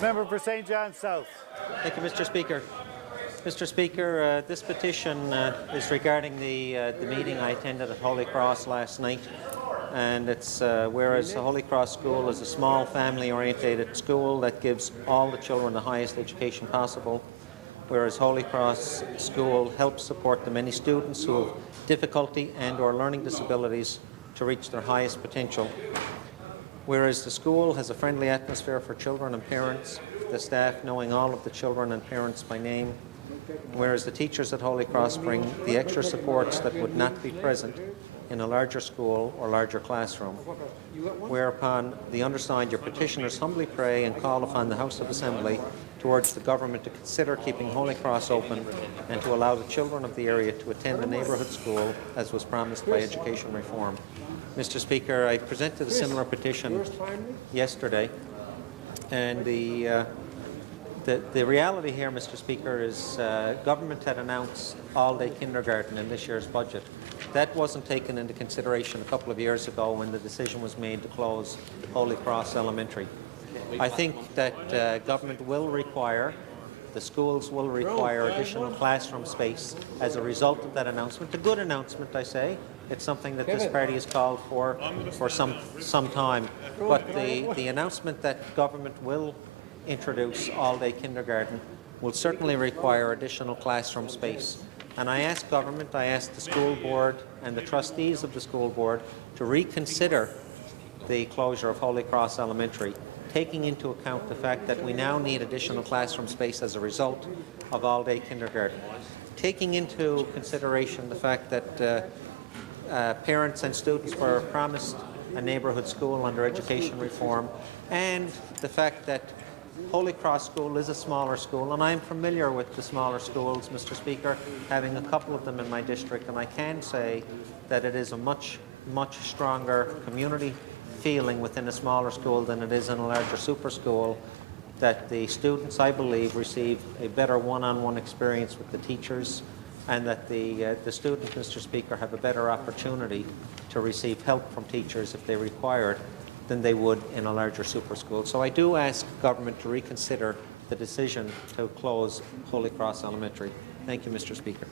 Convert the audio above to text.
Member for St. John's South. Thank you, Mr. Speaker. Mr. Speaker, this petition is regarding the meeting I attended at Holy Cross last night, and it's whereas the Holy Cross School is a small family-orientated school that gives all the children the highest education possible, whereas Holy Cross School helps support the many students who have difficulty and/or learning disabilities to reach their highest potential. Whereas the school has a friendly atmosphere for children and parents, the staff knowing all of the children and parents by name, whereas the teachers at Holy Cross bring the extra supports that would not be present in a larger school or larger classroom. Whereupon the undersigned, your petitioners humbly pray and call upon the House of Assembly to urge the government to consider keeping Holy Cross open and to allow the children of the area to attend a neighbourhood school as was promised by education reform. Mr. Speaker, I presented a similar petition yesterday, and the reality here, Mr. Speaker, is government had announced all-day kindergarten in this year's budget. That wasn't taken into consideration a couple of years ago when the decision was made to close Holy Cross Elementary. I think that government will require, the schools will require additional classroom space as a result of that announcement. A good announcement, I say. It's something that this party has called for some time. But the announcement that government will introduce all-day kindergarten will certainly require additional classroom space. And I ask government, I ask the school board and the trustees of the school board to reconsider the closure of Holy Cross Elementary, taking into account the fact that we now need additional classroom space as a result of all-day kindergarten, taking into consideration the fact that parents and students were promised a neighbourhood school under education reform, and the fact that Holy Cross School is a smaller school, and I'm familiar with the smaller schools, Mr. Speaker, having a couple of them in my district, and I can say that it is a much stronger community feeling within a smaller school than it is in a larger super school, that the students, I believe, receive a better one-on-one experience with the teachers, and that the students, Mr. Speaker, have a better opportunity to receive help from teachers if they require it than they would in a larger super school. So I do ask government to reconsider the decision to close Holy Cross Elementary. Thank you, Mr. Speaker.